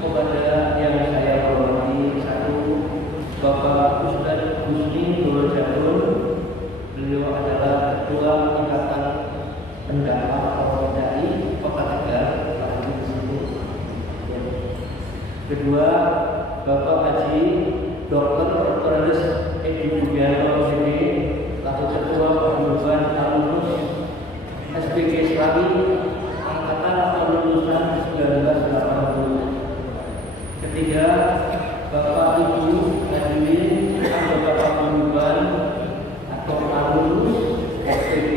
Kepada yang saya hormati, satu, Bapak Ustadz Husni Nurul Jabur, beliau adalah Ketua Ikatan Pendakwah atau Dai Kota Tegal, lagi di situ. Kedua, Bapak Haji Dr. Terus Edi Budianto MD, laku Ketua Paguyuban Alumnus SPG Islami Angkatan atau lulusan 1980. Ketiga, Bapak Ibu hadirin anggota Paguyuban atau alumnus SPG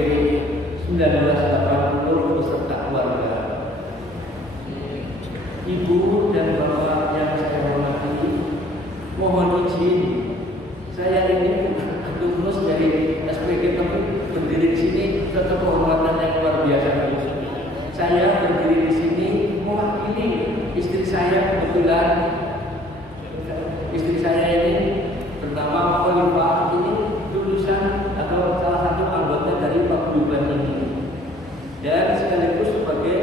1980 beserta keluarga. Ibu dan Bapak yang saya hormati, mohon izin saya ini lulus dari SPG tapi berdiri di sini tetap kehormatan yang luar biasa bagi saya. Saya berdiri di sini mewakili istri saya, kebetulan istri saya ini bernama Khalifah, ini lulusan atau salah satu anggota dari Paguyuban ini, dan sekaligus sebagai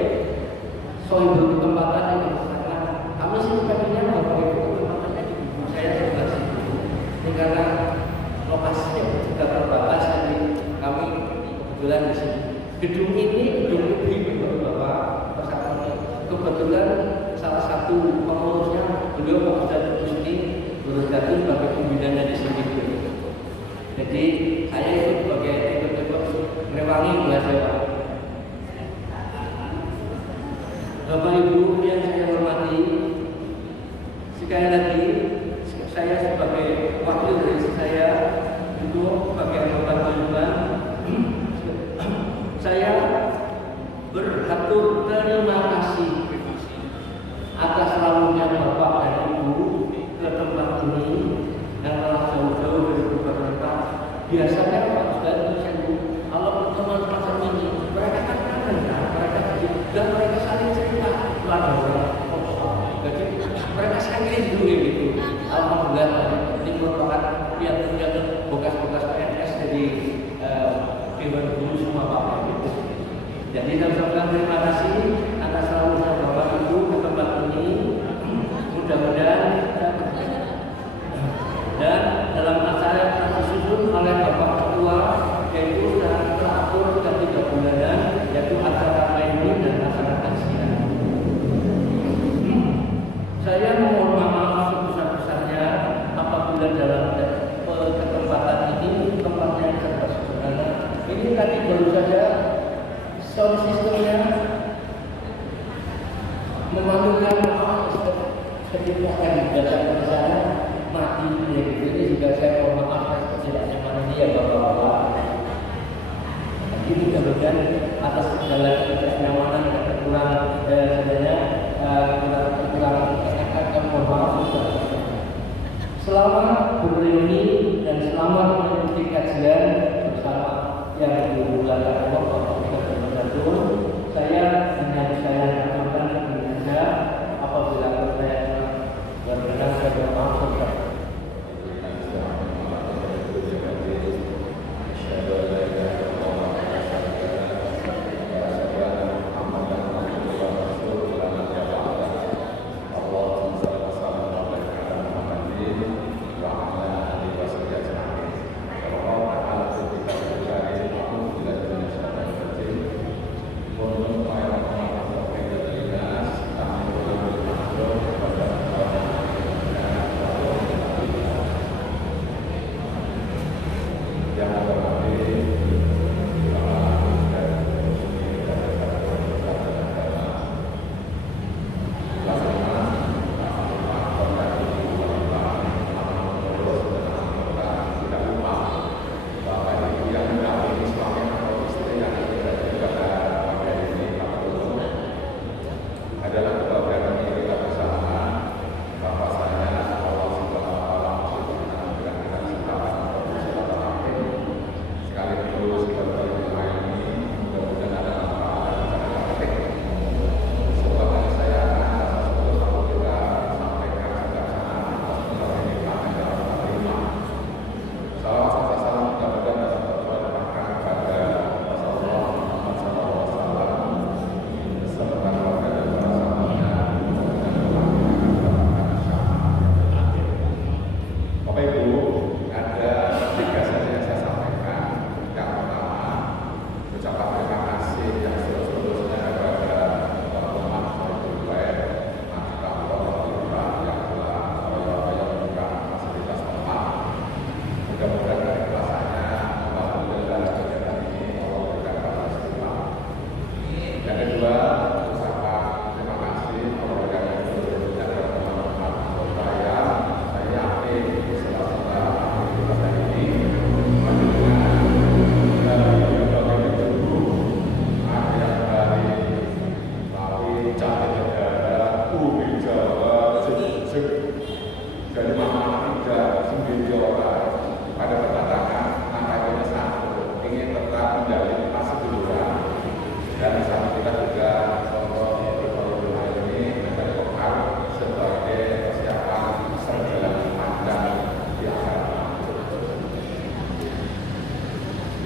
sohibul ketempatan ini. Kami sih pengennya Bapak Ibu ketempatannya di rumah saya sebelah situ. Ini karena lokasinya juga terbatas, jadi kami kebetulan di sini. Gedung ini gedung lebih Bapak persatuan. Kebetulan salah satu pengurusnya beliau Pak Ustadz Husni Nurul Jabur sebagai pembinanya di sini. Jadi saya ikut sebagai ikut merewangi belajar. Bapak Ibu yang saya hormati, sekali lagi saya sebagai wakil dari saya untuk sebagai anggota Paguyuban, saya beratur terima kasih atas selalunya Bapak dan Ibu ke tempat ini yang telah jauh-jauh dari berbagai tempat. Biasanya Pak Ustadz kalau pertemuan macam ini mereka kan kangen, mereka dan mereka saling cerita. Jadi mereka saling rindu gitu. Alhamdulillah ini merupakan punya bekas-bekas PNS dari Dewan Guru semua Bapak Ibu. Jadi saya ucapkan terima kasih atas selalunya Bapak Ibu ke tempat ini. Mudah-mudahan dan dalam acara yang disusun oleh Bapak Ketua yaitu sudah teratur dan 3 bulanan, yaitu acara main dan acara kajian. Saya mohon maaf sebesar-besarnya apabila dalam kesempatan ini tempatnya serba sederhana. Ini tadi baru saja sound systemnya memanggilkan ketika datang ke sana mati ya gitu. Ini juga saya mohon maaf tidak nyaman ini ya Bapak-Bapak. ini mudah-mudahan atas segala ketidaknyamanan dan kekurangan mohon maaf. Selamat berreuni dan selamat mengikuti kajian bersama yang dilakukan Allah. Saya hanya bisa katakan saja apabila saya berkenan saya maaf.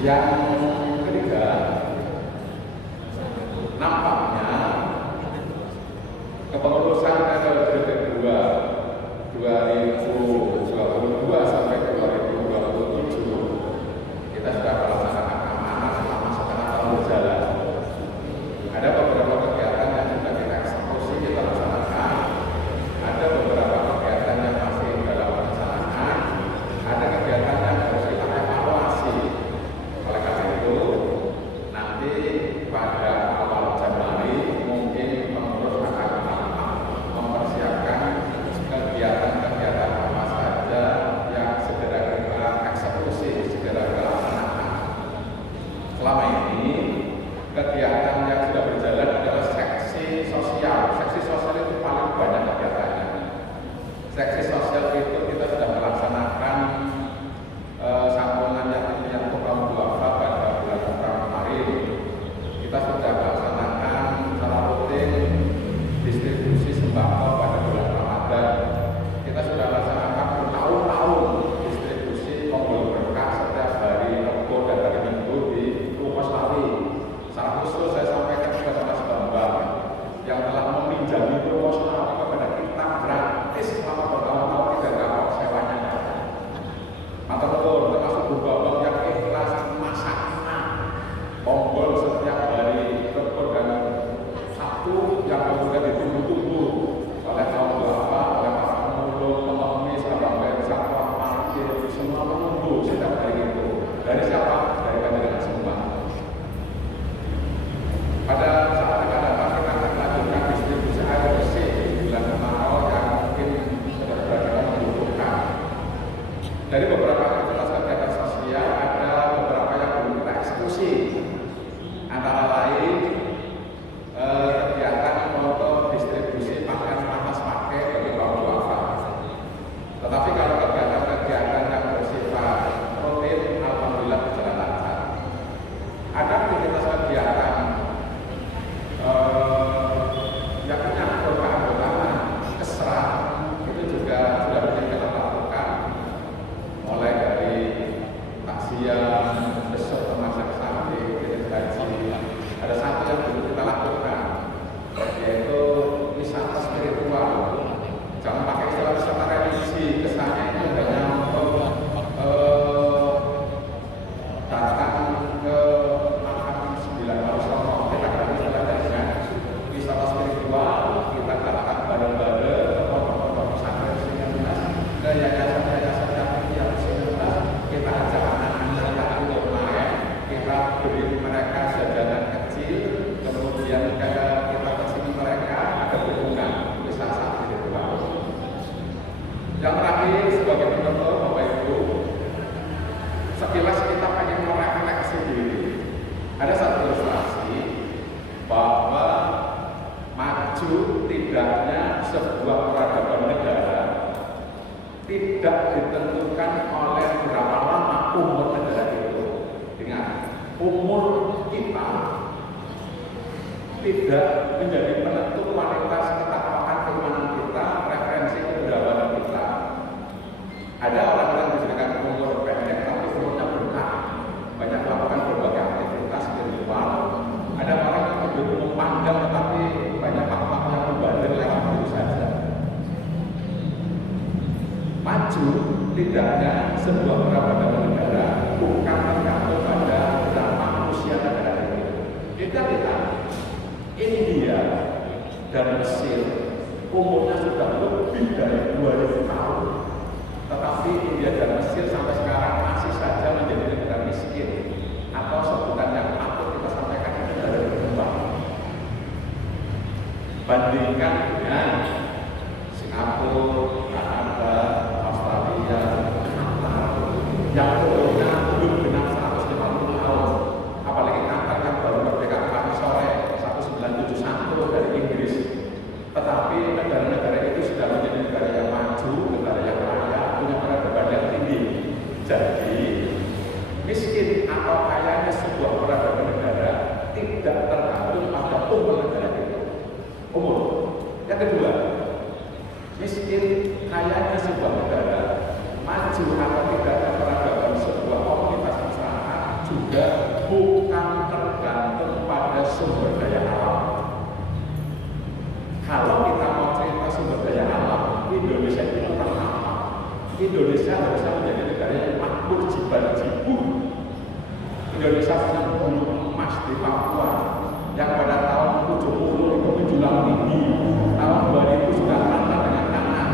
Yang ketiga, nampaknya kepengurusan periode kedua 2022 sampai 2027 kita sudah melaksanakan amanah selama setengah tahun berjalan. Ada beberapa kegiatan yang sudah kita eksekusi, kita laksanakan. Ada beberapa kegiatan yang masih dalam perencanaan. Ada kegiatan yang harus kita evaluasi. Oleh karena itu, nanti pada awal Januari mungkin pengurus akan mempersiapkan kegiatan-kegiatan apa saja yang segera kita eksekusi, segera kita laksanakan. Selama ini kegiatan yang sudah berjalan adalah seksi sosial. Seksi sosial itu paling banyak kegiatannya. Seksi sosial itu kita sudah melaksanakan santunan yatim piatu kaum duafa pada bulan Oktober kemarin. Kita sudah melaksanakan secara rutin distribusi sembako pada bulan Ramadan. Kita sudah laksanakan bertahun-tahun distribusi tombol berkah setiap hari Rabu dan hari Minggu di Rumus Lawi. Secara khusus saya sampaikan kepada Mas Bambang yang telah meminjami Rumus Lawi kepada kita gratis selama bertahun-tahun tidak Tetapi kalau kegiatan-kegiatan yang bersifat rutin, alhamdulillah berjalan lancar. Ada aktivitas kegiatan yang menyangkut keanggotaan kesra itu juga sudah banyak kita lakukan, mulai dari takziah, besok termasuk sampai haji. Ada satu yang belum kita lakukan, yaitu wisata spiritual. Jangan pakai istilah wisata religi, kesannya itu hanya untuk datang ke makam 9 Rasulullah. Kita akan istilahnya dengan wisata spiritual. Kita datang bareng-bareng ke pondok-pondok pesantren Singapuras, ke yayasan-yayasan yang Singapuras. Kita ajak anak-anak kita untuk main, kita beri mereka jajanan kecil, kemudian kita kesini mereka ada hubungan wisata spiritual. Yang terakhir sebagai penutup, Bapak Ibu, sekilas kita pengen merefleksi diri. Ada satu ilustrasi bahwa maju tidaknya sebuah peradaban negara tidak ditentukan oleh berapa lama umur negara itu. Ingat, umur kita tidak menjadi penentu kualitas ketakwaan keimanan kita, referensi keberagaman kita. Ada orang-orang yang disediakan umur pendek tapi umurnya berkah, banyak melakukan berbagai aktivitas spiritual. Ada orang yang umur panjang tetapi banyak fakta-fakta membandel lewat begitu saja. Maju tidaknya sebuah peradaban negara bukan tergantung pada berapa usia negara itu. Kita lihat India dan Mesir umurnya sudah lebih dari 2000 tahun, tetapi India dan Mesir sampai sekarang masih saja menjadi negara miskin, atau sebutan yang patut kita sampaikan ini negara berkembang. Bandingkan dengan Singapura, Kanada, Australia, yang umurnya belum genap 150 tahun, apalagi Qatar yang baru merdeka kemarin sore 1971 dari Inggris. Tetapi negara-negara itu sudah menjadi negara yang maju, negara yang kaya, punya peradaban yang tinggi. Jadi miskin atau kayanya sebuah peradaban negara tidak tergantung pada umur negara itu. Umur. Yang kedua, miskin kayanya sebuah negara, maju atau tidaknya peradaban sebuah komunitas masyarakat juga bukan tergantung pada sumber daya alam. Kalau kita mau cerita sumber daya alam, Indonesia itu pertama. Indonesia harusnya menjadi negara yang makmur jiban-jibun. Indonesia punya gunung emas di Papua yang pada tahun 70 itu menjulang tinggi. Tahun 2000 sudah rata dengan tanah.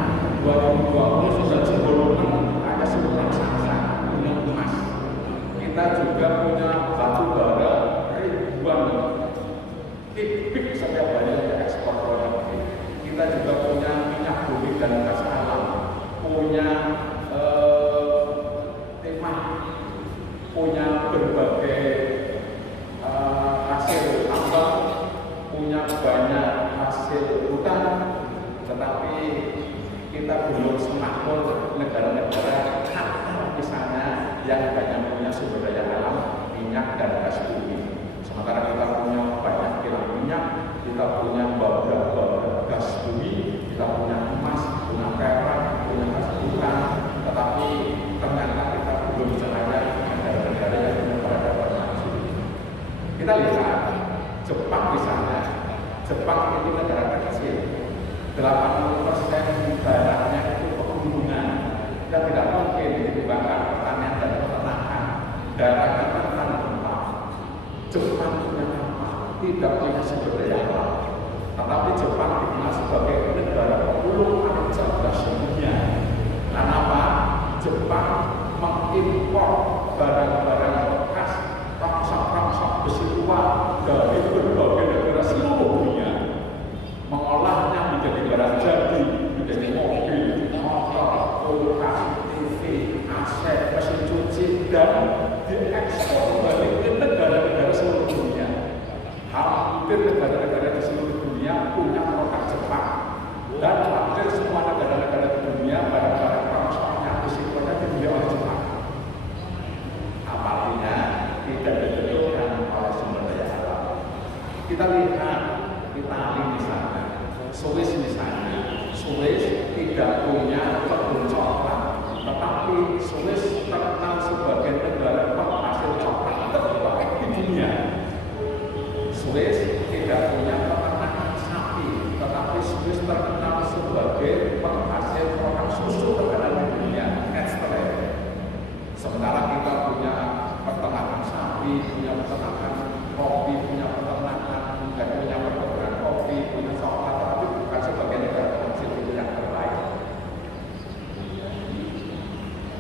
2020 sudah sebelumnya ada sebuah raksasa gunung emas. Kita juga punya batu bara ribuan kubik setiap hari yang ekspor ke luar negeri. Kita juga punya minyak bumi dan gas alam, punya timah, punya berbagai hasil tambang, punya banyak hasil hutan, tetapi kita belum semakmur negara-negara Qatar misalnya yang banyak punya sumber daya alam minyak dan gas bumi. Sementara kita punya banyak kilang minyak, kita punya beberapa gas bumi, kita punya emas, punya perak, punya gas hutan, tetapi ternyata kita belum sengaja negara-negara yang punya peradaban maju. Kita lihat Jepang misalnya, Jepang itu negara kecil, 80% baratnya itu pegunungan, dan tidak mungkin dikembangkan pertanian dan peternakan, daerahnya tanah rempah. Jepang punya apa? Tidak punya sumber daya alam. Tetapi Jepang dikenal sebagai negara pemulung paling cerdas dunia. Karena apa? Jepang mengimpor barang-barang bekas, rangsek-rangsek besi tua dari berbagai negara seluruh dunia, mengolahnya menjadi barang jadi, menjadi mobil, motor, kulkas, TV, AC, mesin cuci, dan diekspor kembali ke negara-negara seluruh dunia. Hampir negara-negara di seluruh dunia punya produk Jepang, dan hampir semua negara-negara di dunia barang-barang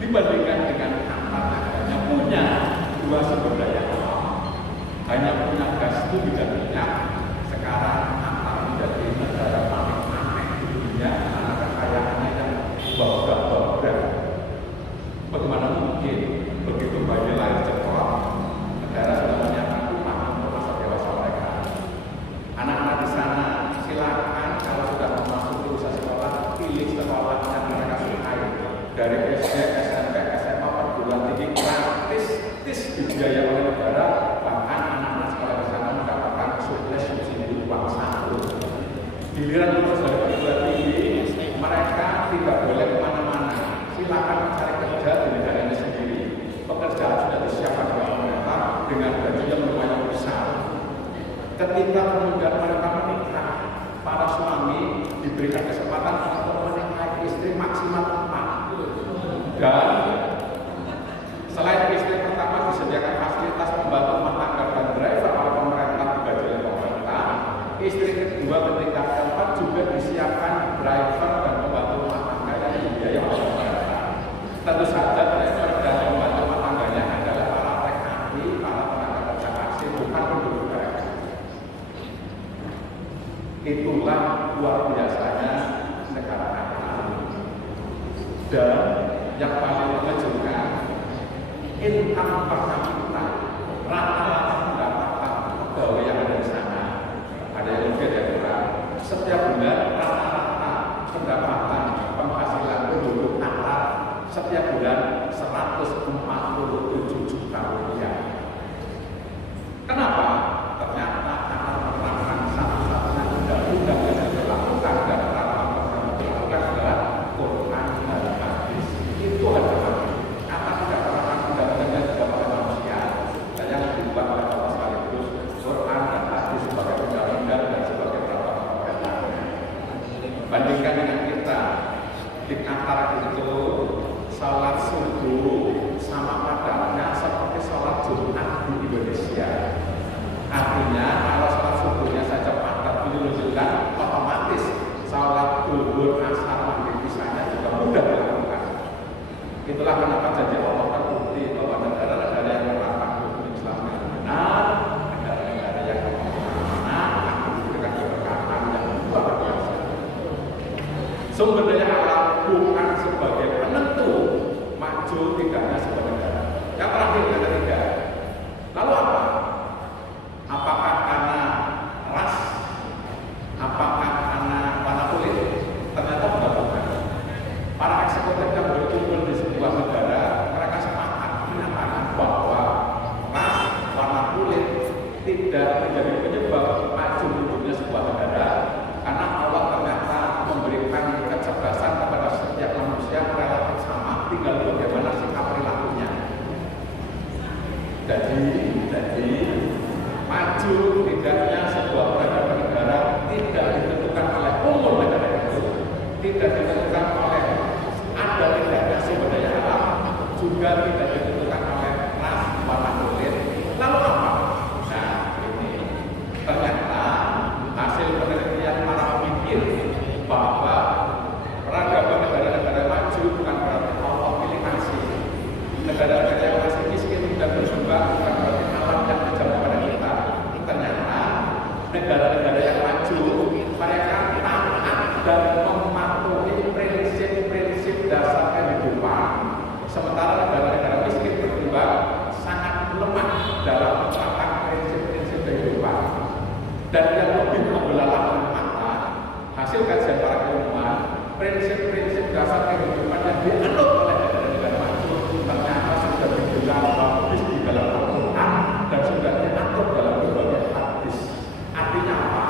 dibandingkan dengan anak hanya punya dua sumber daya alam, hanya punya gas bumi dan minyak. Sekarang akan menjadi negara paling aneh di dunia karena kekayaannya yang bangga-bangga. Bagaimana mungkin begitu bayi lahir cepat, negara sudah menyiapkan rumah untuk masa dewasa mereka. Anak-anak di sana silakan kalau sudah memasuki usia sekolah, pilih sekolah yang mereka sukai. Dari SD, SMP, SMA, perguruan tinggi gratis dibiayai oleh negara. Bahkan anak-anak sekolah di sana mendapatkan subsidi uang saku. Giliran lulus dari perguruan tinggi, mereka tidak boleh kemana-mana. Silakan mencari kerja di negaranya sendiri. Pekerjaan sudah disiapkan oleh pemerintah dengan gaji yang lumayan besar. Ketika kemudian mereka menikah, para suami diberikan kesempatan untuk menikahi istri maksimal 4. Dan selain istri pertama disediakan fasilitas pembantu rumah tangga dan driver oleh pemerintah digaji oleh pemerintah, istri kedua ketika keempat juga disiapkan driver dan pembantu rumah tangga yang dibiayai oleh pemerintah. Tentu saja driver dan pembantu rumah tangganya adalah para TKI, para tenaga kerja asing, bukan penduduk mereka. Itulah luar biasanya negara kita. Dan yang paling mengejutkan, income per kapita, rata-rata pendapatan pegawai yang ada di sana, ada yang lebih ada yang kurang. Setiap bulan rata-rata pendapatan penghasilan penduduk Qatar setiap bulan 147 juta rupiah. Kenapa? Ternyata Qatar menerapkan satu-satunya undang-undang yang dilakukan dan peraturan yang dilakukan adalah Quran dan Hadis. Itu adalah Qatar tidak pernah undang-undangnya juga pada manusia, dan yang dibuat oleh Allah sekaligus Quran dan Hadis sebagai undang-undang dan sebagai peraturan pemerintah. Bandingkan dengan kita di Qatar itu, salat subuh sama padatnya seperti salat Jumat di Indonesia. Artinya kalau salat subuhnya saja padat menunjukkan otomatis salat zuhur, asar, maghrib, isya juga mudah dilakukan. Itulah kenapa janji Allah terbukti bahwa negara-negara yang menerapkan hukum Islam yang benar, negara-negara yang benar akan diberikan keberkahan yang luar biasa. Sumber daya alam bukan sebagai penentu maju tidaknya sebuah negara. Yang terakhir, yang ketiga, lalu apa? Apakah karena ras? Apakah karena warna kulit? Ternyata bukan. Para eksekutif yang berkumpul di sebuah negara, mereka sepakat menyatakan bahwa ras, warna kulit tidak menjadi penyebab maju mundurnya sebuah negara, karena Allah ternyata memberikan kecerdasan kepada setiap manusia relatif sama, tinggal bagaimana sikap perilakunya. Jadi maju tidaknya sebuah peradaban negara tidak ditentukan oleh umur negara itu, tidak ditentukan oleh ada tidaknya sumber daya alam, juga tidak ditentukan oleh ras, warna kulit. Lalu apa? Nah, ini ternyata hasil penelitian para pemikir bahwa peradaban negara-negara maju bukan berarti Allah pilih kasih. Negara-negara yang masih miskin tidak bersumbang bukan berarti alam yang kejam kepada kita. Ternyata negara-negara yang maju mereka taat dan mematuhi prinsip-prinsip dasar kehidupan, sementara negara-negara miskin berkembang sangat lemah dalam menerapkan prinsip-prinsip kehidupan. Dan yang lebih membelalak mata, hasil kajian para ilmuwan, prinsip-prinsip dasar kehidupan yang dianut oleh negara-negara maju ternyata sudah dibilang bagus di dalam Al-Quran dan sudah diatur dalam berbagai hadis. Artinya apa?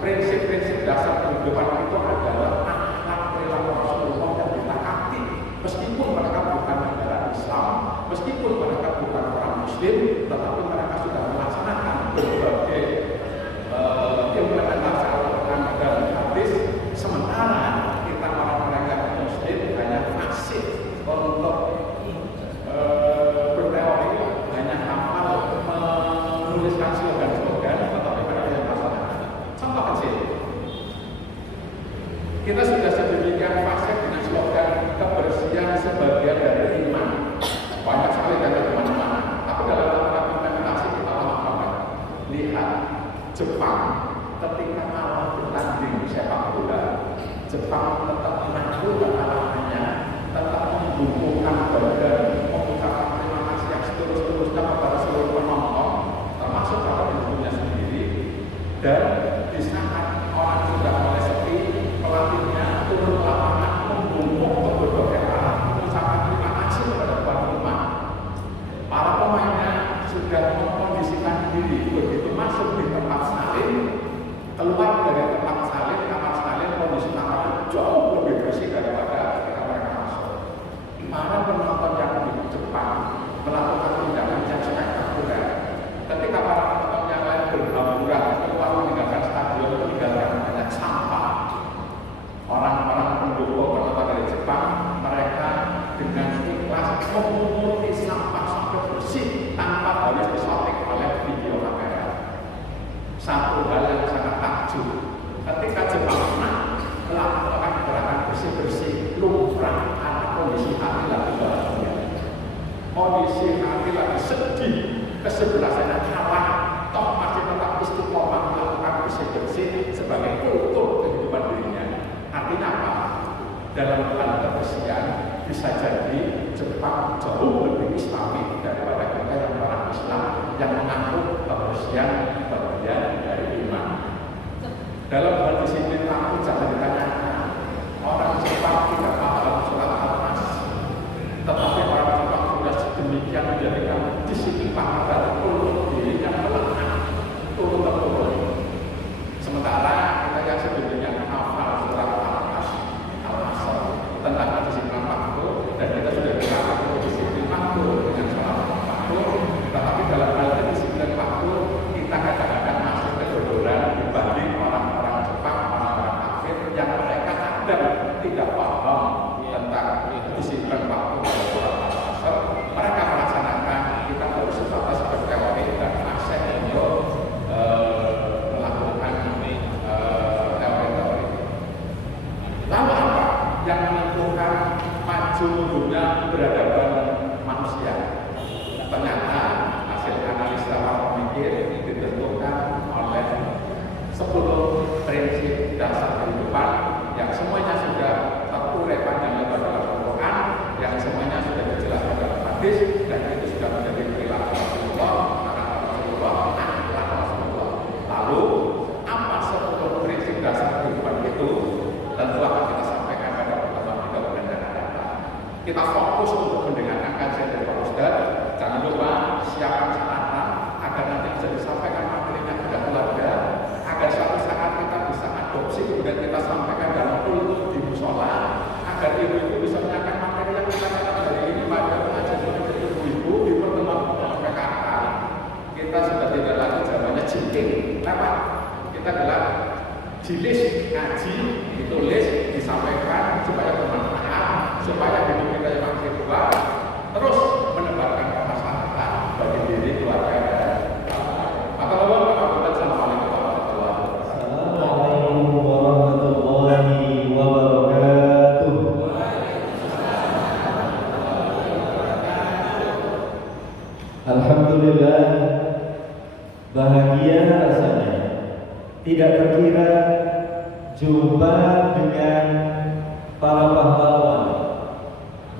Prinsip-prinsip dasar kehidupan itu adalah akhlak perilaku Rasulullah yang ditaati, meskipun mereka bukan negara Islam, meskipun mereka bukan orang Muslim, tetapi mereka sudah melaksanakan berbagai implementasi Al-Quran dan hadis. Sementara kita orang-orang yang Muslim hanya fasih untuk berteori, hanya hafal menuliskan slogan-slogan, tetapi mereka yang melaksanakan. Contoh kecil, kita sudah sedemikian fasih dengan slogan kebersihan sebagian dari Jepang ketika kalah bertanding sepak bola, Jepang tetap menaklukkan kekalahannya, tetap membukukan badan, mengucapkan terima kasih yang seterus-terusnya kepada seluruh penonton, termasuk para pendukungnya sendiri. Dan di saat orang sudah mulai sepi, pelatihnya turun ke lapangan membungkuk ke berbagai arah, mengucapkan terima kasih kepada tuan rumah. Para pemainnya sudah mengkondisikan diri, begitu masuk di tempat salin, keluar dari tempat salin, kamar salin, kondisi kamarnya jauh lebih bersih daripada ketika mereka masuk. Para penonton yang di Jepang melakukan tindakan yang spektakuler. Ketika para penonton yang lain berhamburan keluar meninggalkan stadion, meninggalkan banyak sampah, orang-orang pendukung penonton dari Jepang, mereka dengan ikhlas memunguti sampah sampai bersih tanpa harus disotik oleh video kamera. Satu hal yang sangat takjub, ketika Jepang menang melakukan gerakan bersih-bersih lumrah karena kondisi hati lagi bahagia, kondisi hati lagi sedih, kesebelasannya kalah, toh masih tetap istiqomah melakukan bersih-bersih sebagai kultur kehidupan dirinya. Artinya apa? Dalam hal kebersihan bisa jadi Jepang jauh lebih islami daripada kita yang orang Islam yang mengaku kebersihan bagian dari iman. Dalam hal disiplin waktu jangan ditanyakan, orang Jepang tidak paham surat Al-Mas, tetapi orang Jepang sudah sedemikian menjadikan disiplin waktu dari kultur diri yang melekat turun-temurun. Sementara kita yang sedemikian hafal surat Al-Mas, Al-Masr tentang disiplin waktu, dan kita sudah melakukan disiplin waktu dengan sholat waktu, tetapi dalam hal disiplin waktu kita kadang-kadang masih kedodoran dibanding orang-orang Jepang, orang-orang kafir yang mereka kadang tidak paham tentang disiplin waktu pada sholat Al-Masr. Mereka melaksanakan, kita harus sebatas berteori dan akses untuk melakukan teori-teori. Lalu apa yang menentukan maju mundurnya peradaban manusia? Ternyata hasil analisa para pemikir ditentukan oleh 10 prinsip dasar kehidupan yang semuanya sudah terurai panjang lebar dalam Al-Quran, yang semuanya sudah dijelaskan dalam hadis, dan itu sudah menjadi perilaku Rasulullah, akhlak Rasulullah. Lalu apa 10 prinsip dasar kehidupan itu? Tentu akan kita sampaikan pada pertemuan kita yang akan datang. Kita fokus untuk mendengarkan kajian dari Pak Ustadz. Jangan lupa siapkan catatan agar nanti bisa disampaikan materinya kepada keluarga, agar suatu saat kita bisa adopsi kemudian kita sampaikan dalam kultur di musola, agar ibu-ibu bisa menyampaikan materi yang kita catat dari ini pada pengajian dari ibu-ibu di pertemuan PKK. Kita sudah tidak lagi zamannya jinting, lewat kita gelar jilis, ngaji, ditulis, disampaikan supaya bermanfaat, supaya hidup kita yang makin kuat, terus menebarkan kemaslahatan bagi diri, keluarga, dan Assalamualaikum warahmatullahi wabarakatuh. Alhamdulillah, bahagia rasanya, tidak terkira jumpa dengan para pahlawan,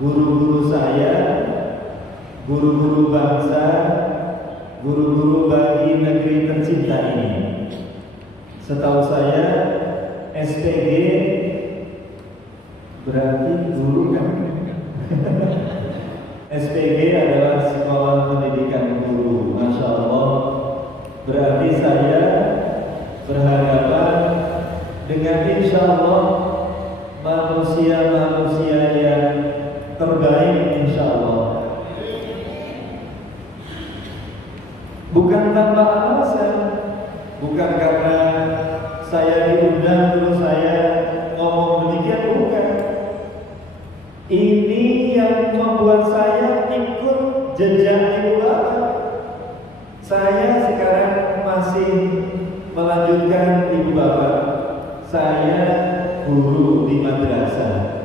guru-guru saya, guru-guru bangsa, guru-guru bagi negeri tercinta ini. Setahu saya SPG berarti guru kan? SPG adalah Sekolah Pendidikan Guru. Masya Allah. Berarti saya berhadapan dengan insya Allah manusia-manusia yang terbaik insya Allah. Bukan tanpa alasan, bukan karena saya diundang terus saya ngomong demikian, bukan. Ini yang membuat saya ikut jejak ibu bapak. Saya sekarang masih melanjutkan ibu bapak. Saya guru di madrasah.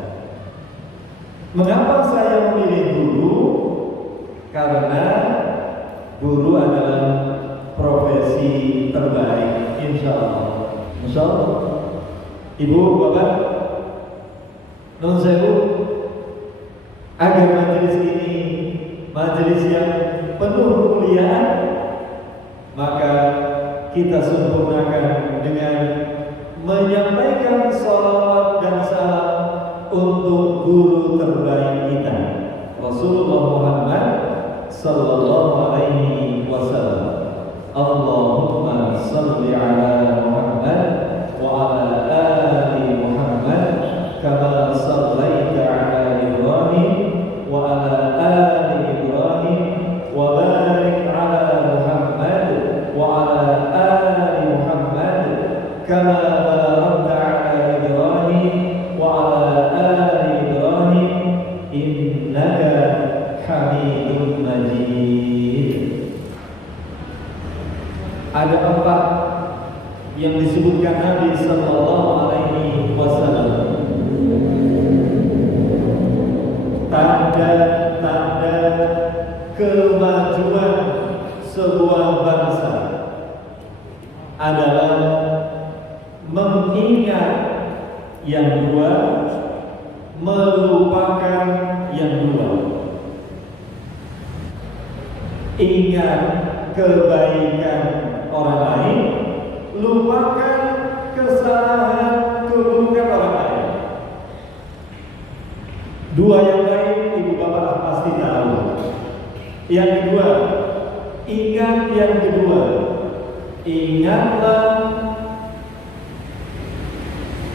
Mengapa saya memilih guru? Karena guru adalah profesi terbaik, insya Allah. Insya Allah. Ibu, bapak, non sewu, agar majelis ini majelis yang penuh kemuliaan, maka kita sempurnakan dengan menyampaikan salawat dan salam untuk guru terbaik kita, Rasulullah Muhammad sallallahu alaihi wasallam. Allahumma salli ala Muhammad wa ala ali Muhammad kama sallaita ala Ibrahim wa ala ali Ibrahim wa barik ala Muhammad wa ala ali Muhammad kama barakta ala Ibrahim wa ala ali Ibrahim innaka Hamidum Majid. Ada 4 yang disebutkan Nabi sallallahu alaihi wasallam, tanda-tanda kemajuan sebuah bangsa adalah mengingat yang dua, melupakan yang dua. Ingat kebaikan orang lain, lupakan kesalahan keburukan orang lain. Dua yang lain ibu bapak pasti tahu. Yang kedua, ingat yang kedua. Ingatlah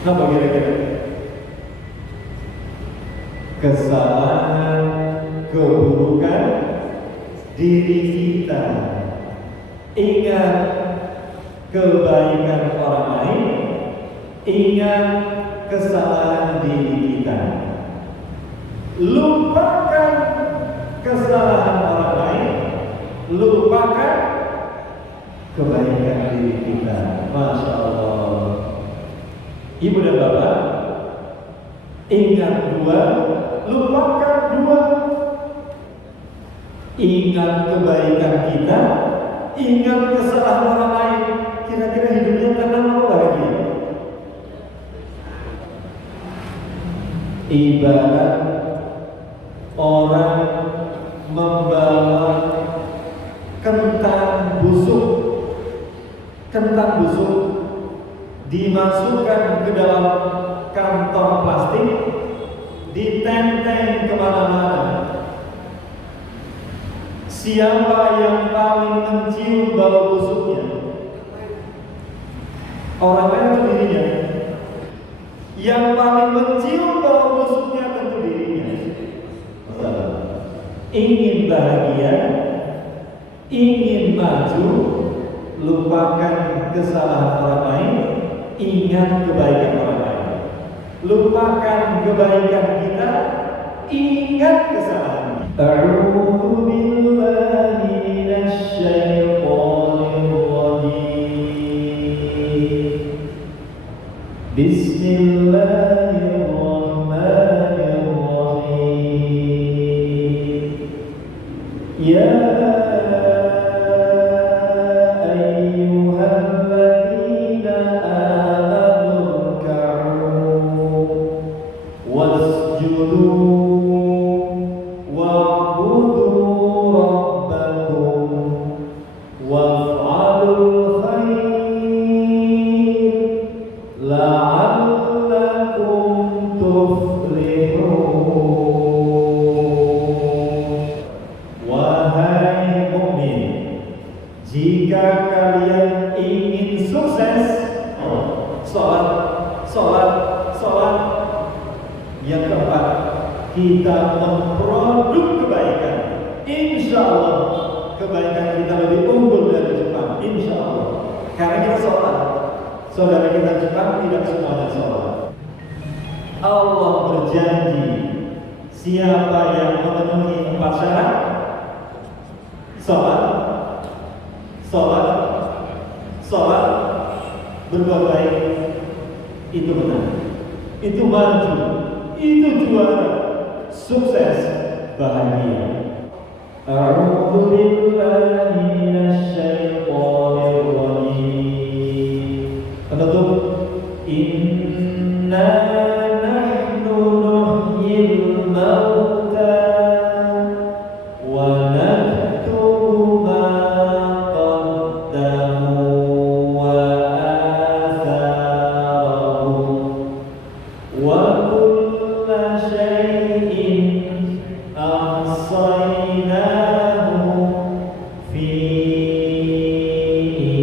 apa kira-kira? Kesalahan keburukan diri kita. Ingat kebaikan orang lain, ingat kesalahan diri kita. Lupakan kesalahan orang lain, lupakan kebaikan diri kita. Masya Allah. Ibu dan bapak, ingat dua, lupakan dua. Ingat kebaikan kita, ingat kesalahan orang lain. Kira-kira hidupnya tenang atau bahagia? Ibarat orang membawa kentang busuk dimasukkan ke dalam kantong plastik, ditenteng kemana-mana. Siapa yang paling mencium bau busuknya? Orang lain atau dirinya? Yang paling mencium bau busuknya tentu dirinya. Ingin bahagia, ingin maju, lupakan kesalahan orang lain, ingat kebaikan orang lain. Lupakan kebaikan kita, ingat kesalahan. A'udzu billahi minasy syaithanir rajim. Bismillahirrahmanirrahim. Ya ayyuhalladzina amanu irka'u wasjudu kita memproduk kebaikan, insya Allah kebaikan kita lebih unggul dari Jepang, insya Allah. Karena kita sholat, saudara kita Jepang tidak semuanya sholat. Allah berjanji, siapa yang memenuhi 4 syarat, sholat, berbuat baik, itu benar, itu maju, itu juara, sukses, bahagia. أعوذ بالله من الشيطان الرجيم. Penutup. Inna nahnu nuhyil mauta wa naktubu ma qaddamu wa atharahum wa kulla shay'in ahsaynahu fi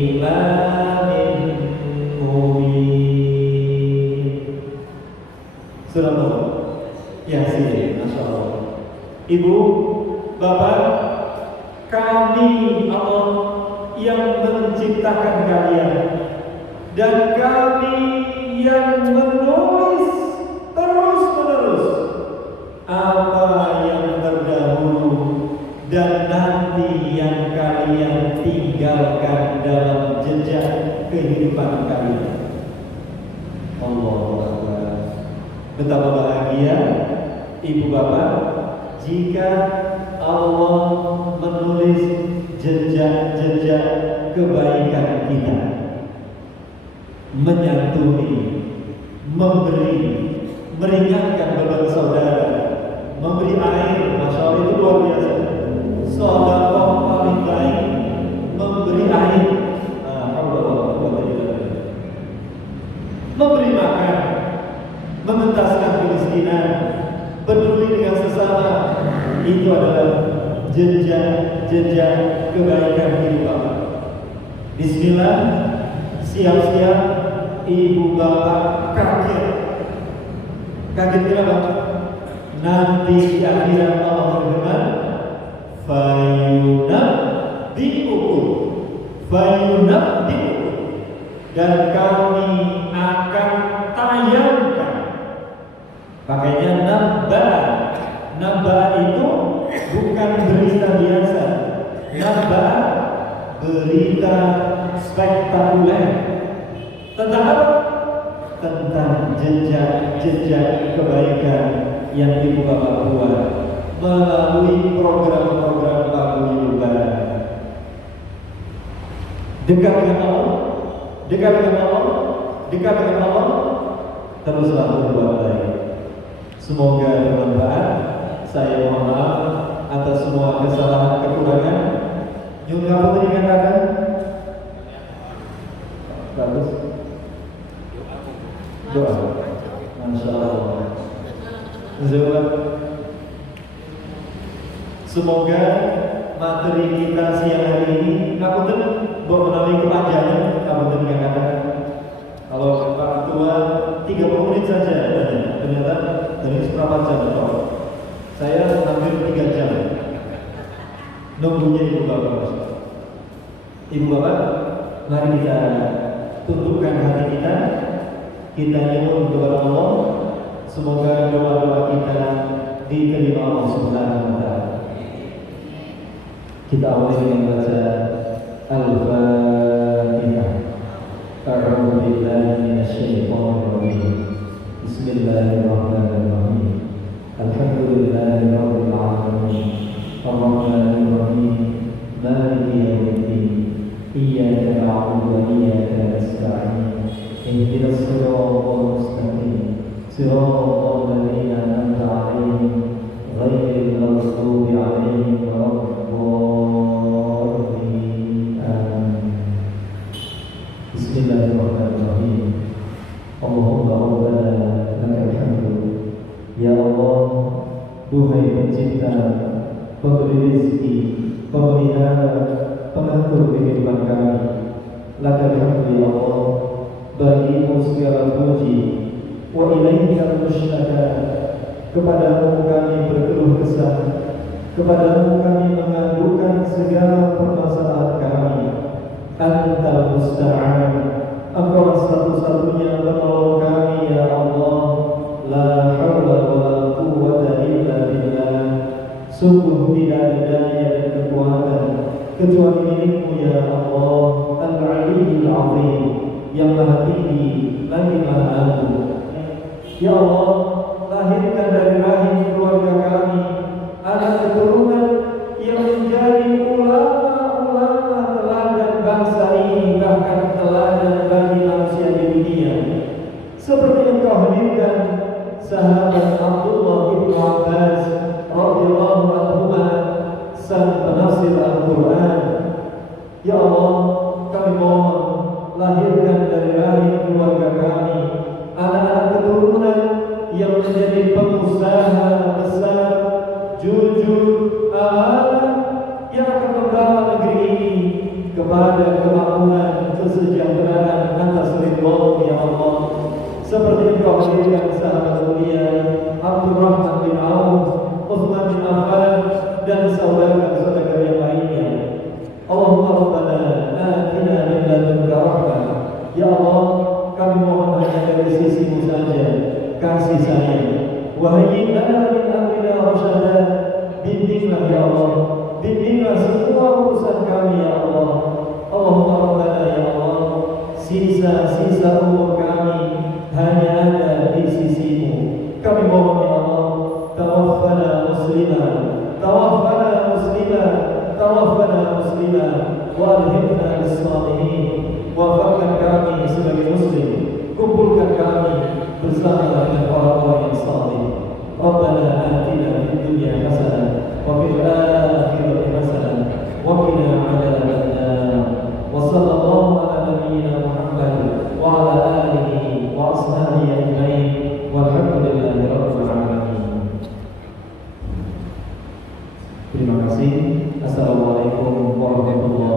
imamin mubin. Surah Yasin. Masya Allah. Ibu, Bapak, kami Allah yang menciptakan kalian, dan kami yang menulis terus-menerus apa yang terdahulu dan nanti yang kalian tinggalkan dalam jejak kehidupan kalian. Allahu Akbar. Betapa bahagia ibu bapak jika Allah menulis jejak-jejak kebaikan kita, menyantuni, memberi, meringankan beban saudara, memberi air. Masya Allah, itu luar biasa. Sedekah paling baik memberi air. Memberi makan, mengentaskan kemiskinan, peduli dengan sesama, itu adalah jejak-jejak kebaikan hidup. Bismillah, siap-siap ibu bapak kaget. Kaget kenapa? Nanti di akhirat Allah berfirman, fayunabbi'ukum, dan kami akan tayangkan. Pakainya nambah itu bukan berita biasa. Nambah berita spektakuler. Tentang apa? Tentang jejak-jejak kebaikan yang ibu bapak buat melalui program-program Paguyuban Lebaran. Dekat dengan Allah, dekat dengan Allah, dekat dengan Allah, teruslah berbuat baik. Semoga bermanfaat. Saya mohon maaf atas semua kesalahan kekurangan. Nyun ngapunten dikatakan bagus. Doa. Masya Allah. Semoga materi kita siang hari ini ngapunten melalui kepanjangan, ngapunten dikatakan. Kalau Pak Ketua 30 menit saja, ternyata dari seberapa jam Pak? Saya hampir 3 jam nunggunya ibu bapak. Ibu bapak, mari kita tundukkan hati kita, kita nyuwun kepada Allah, semoga doa-doa kita diterima Allah Subhanahu wa taala. Kita awali dengan baca Al-Fatihah. A'udzu billahi minasyaitonir rajim. Bismillahirrahmanirrahim. Alhamdulillahi rabbil alamin. Arrahmanir rahim. Maliki yaumiddin. Iyyaka na'budu wa iyyaka nasta'in. Ihdinas siratal mustaqim. Siratal ladzina an'amta 'alaihim ghairil maghdubi 'alaihim waladdallin. Bismillahirrahmanirrahim. Allahumma rabbana lakal hamdu. Ya Allah, Duhai pencipta, pemberi rezeki, pemelihara, pengatur kehidupan kami, lakal hamdu ya Allah, bagimu segala puji. Wa ilaikal musyadah, kepadamu kami berkeluh kesah, kepadamu kami mengadukan segala permasalahan kami. Antal musta'an, Engkau satu-satunya penolong kami ya Allah. La haula wa la quwwata illa billah. Sungguh tidak ada daya dan kekuatan kecuali milikmu ya Allah. Al-Aliyyil Azim, yang maha tinggi lagi maha agung. Ya Allah, lahirkan dari rahim keluarga kami anak keturunan yang jujur, amanah yang akan membawa negeri ini kepada kemakmuran, kesejahteraan atas ridho ya Allah. Seperti Engkau hadirkan sahabat mulia Abdurrahman bin Auf, Utsman bin Affan dan saudara-saudara yang lainnya. Allahumma rabbana atina min ladunka rahmah. Ya Allah, kami mohon hanya dari sisi-Mu saja kasih sayang. Wahai lana min amrina rasyada, bimbinglah ya Allah, bimbinglah semua urusan kami ya Allah. Allahumma rabbana ya Allah, sisa-sisa umur kami hanya ada di sisi-Mu. Kami mohon ya Allah, tawaffana muslimah, tawaffana muslimah, tawaffana muslimah, wa alhiqna bis-shalihin. Wafatkan kami sebagai muslim, kumpulkan kami bersama dengan orang-orang yang saleh. Rabbana atina fid dunya hasanah wa fil akhirati hasanah wa qina adzabannar. Wa sallallahu ala nabiyyina Muhammad wa ala alihi wa ashabihi ajma'in. Walhamdulillahi rabbil alamin. Terima kasih. Assalamualaikum warahmatullahi wabarakatuh.